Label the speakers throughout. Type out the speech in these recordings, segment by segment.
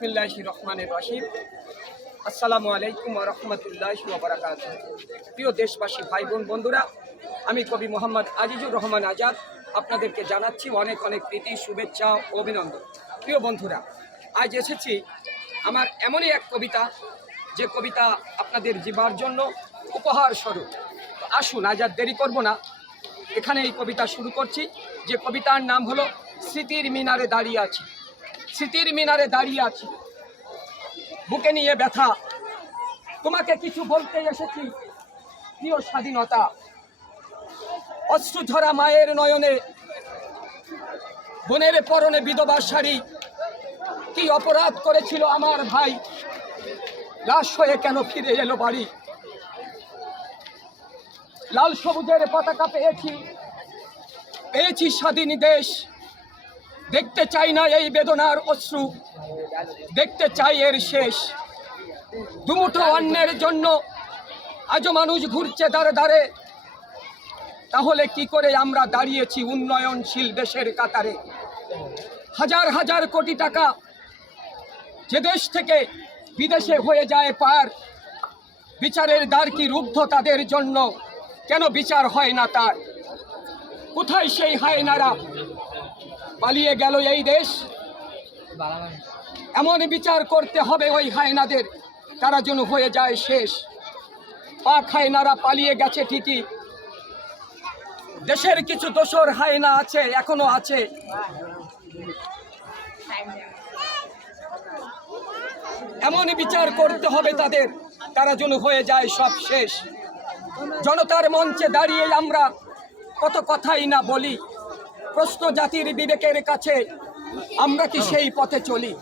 Speaker 1: বিসমিল্লাহ রহমান রহিম। আসসালামু আলাইকুম রহমতুল্লাহ বারাকাত প্রিয় দেশবাসী ভাই বোন বন্ধুরা, আমি কবি মোহাম্মদ আজিজুর রহমান আজাদ। আপনাদেরকে জানাচ্ছি অনেক অনেক প্রীতি, শুভেচ্ছা ও অভিনন্দন। প্রিয় বন্ধুরা, আজ এসেছি আমার এমনই এক কবিতা, যে কবিতা আপনাদের জীবার জন্য উপহার স্বরূপ। আসুন, আজ আর দেরি করব না। এখানে এই কবিতা শুরু করছি। যে কবিতার নাম হলো, স্মৃতির মিনারে দাঁড়িয়ে আছি। স্মৃতির মিনারে দাঁড়িয়ে আছি। বুকে নিয়ে ব্যথা। তোমাকে কিছু বলতে এসেছি, প্রিয় স্বাধীনতা। অশ্রুধরা মায়ের নয়নে, বোনের পরনে বিধবা শাড়ি। কি অপরাধ করেছিল আমার ভাই? লাশ হয়ে কেন ফিরে এলো বাড়ি? লাল সবুজের পতাকা পেয়েছি পেয়েছি স্বাধীন দেশ। দেখতে চাই না এই বেদনার অশ্রু। দেখতে চাই এর শেষ। দুমুঠো অন্যের জন্য আজও মানুষ ঘুরছে দাঁড়ে দাঁড়ে তাহলে কি করে আমরা দাঁড়িয়েছি উন্নয়নশীল দেশের কাতারে? হাজার হাজার কোটি টাকা যে দেশ থেকে বিদেশে হয়ে যায় পার, বিচারের দ্বার কি রুদ্ধ তাদের জন্য? কেন বিচার হয় না তার? কোথায় সেই হায়নারা? পালিয়ে গেল এই দেশ। এমন বিচার করতে হবে ওই হায়নাদের, তারা যেন হয়ে যায় শেষ। পাক হায়নারা পালিয়ে গেছে ঠিকই। দেশের কিছু দোষর হায়না আছে, এখনও আছে। এমন বিচার করতে হবে তাদের, তারা যেন হয়ে যায় সব শেষ। জনতার মঞ্চে দাঁড়িয়ে আমরা কত কথাই না বলি। প্রশ্ন জাতির বিবেকের কাছে আমরা কি সেই পথে চলি?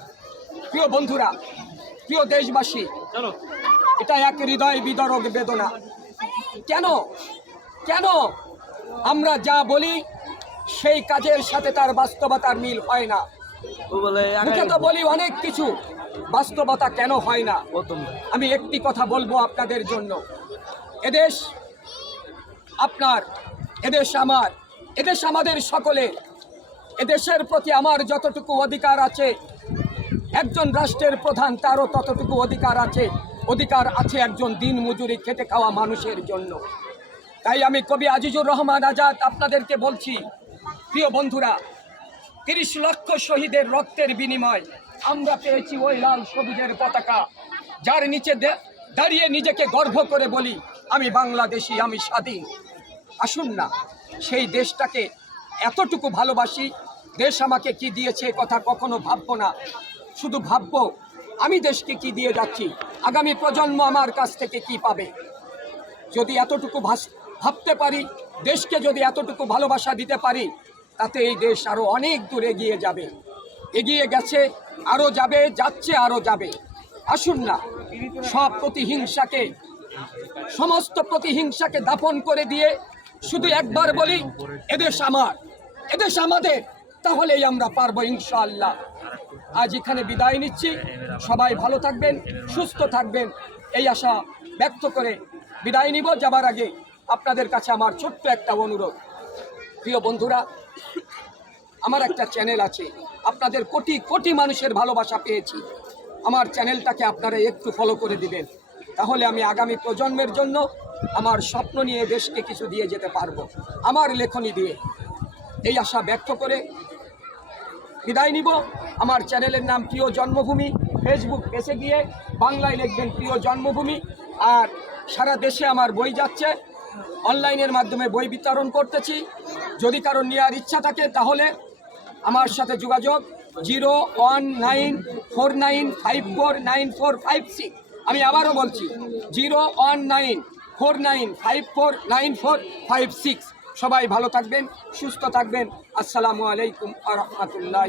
Speaker 1: প্রিয় বন্ধুরা প্রিয় দেশবাসী এটা এক হৃদয় বিদরক বেদনা। কেন? কেন আমরা যা বলি সেই কাজের সাথে তার বাস্তবতার মিল হয় না। মুখে তো বলি অনেক কিছু বাস্তবতা কেন হয় না? আমি একটি কথা বলব আপনাদের জন্য। এদেশ আপনার এদেশ আমার এদেশ আমাদের সকলে। এদেশের প্রতি আমার যতটুকু অধিকার আছে, একজন রাষ্ট্রের প্রধান তারও ততটুকু অধিকার আছে অধিকার আছে একজন দিন মজুরি খেতে খাওয়া মানুষের জন্য। তাই আমি কবি আজিজুর রহমান আজাদ আপনাদেরকে বলছি, প্রিয় বন্ধুরা, তিরিশ লক্ষ শহীদের রক্তের বিনিময় আমরা পেয়েছি ওই লাল সবুজের পতাকা, যার নিচে দাঁড়িয়ে নিজেকে গর্ব করে বলি, আমি বাংলাদেশি, আমি স্বাধীন। আসুন না। সেই দেশটাকে এতটুকু ভালোবাসি। দেশ আমাকে কি দিয়েছে কথা কখনো ভাববো না। শুধু ভাববো, আমি দেশকে কি দিয়ে যাচ্ছি? আগামী প্রজন্ম আমার কাছ থেকে কি পাবে? যদি এতটুকু ভাবতে পারি, দেশকে যদি এতটুকু ভালোবাসা দিতে পারি, তাতে এই দেশ আরও অনেক দূর এগিয়ে যাবে। এগিয়ে গেছে আরও যাবে, যাচ্ছে আরও যাবে। আসুন না, সব প্রতিহিংসাকে, সমস্ত প্রতিহিংসাকে দাপন করে দিয়ে শুধু একবার বলি, এদেশ আমার। এদেশ আমাদের। তাহলেই আমরা পারব ইনশাআল্লাহ। আজ এখানে বিদায় নিচ্ছি। সবাই ভালো থাকবেন, সুস্থ থাকবেন। এই আশা ব্যক্ত করে বিদায় নিব। যাবার আগে আপনাদের কাছে আমার ছোট্ট একটা অনুরোধ। প্রিয় বন্ধুরা, আমার একটা চ্যানেল আছে। আপনাদের কোটি কোটি মানুষের ভালোবাসা পেয়েছি। আমার চ্যানেলটাকে আপনারা একটু ফলো করে দিবেন। তাহলে আমি আগামী প্রজন্মের জন্য আমার স্বপ্ন নিয়ে দেশকে কিছু দিয়ে যেতে পারব। আমার লেখনী দিয়ে এই আশা ব্যক্ত করে বিদায় নিব। আমার চ্যানেলের নাম প্রিয় জন্মভূমি। ফেসবুক পেজে গিয়ে বাংলায় লিখবেন প্রিয় জন্মভূমি। আর সারা দেশে আমার বই যাচ্ছে। অনলাইনের মাধ্যমে বই বিতরণ করতেছি। যদি কারও নেওয়ার ইচ্ছা থাকে তাহলে আমার সাথে যোগাযোগ zero one nine four nine five four nine four five six. আমি আবারও বলছি, zero one nine four nine five four nine four five six. সবাই ভালো থাকবেন, সুস্থ থাকবেন। আসসালামু আলাইকুম আ রহমতুল্লাহ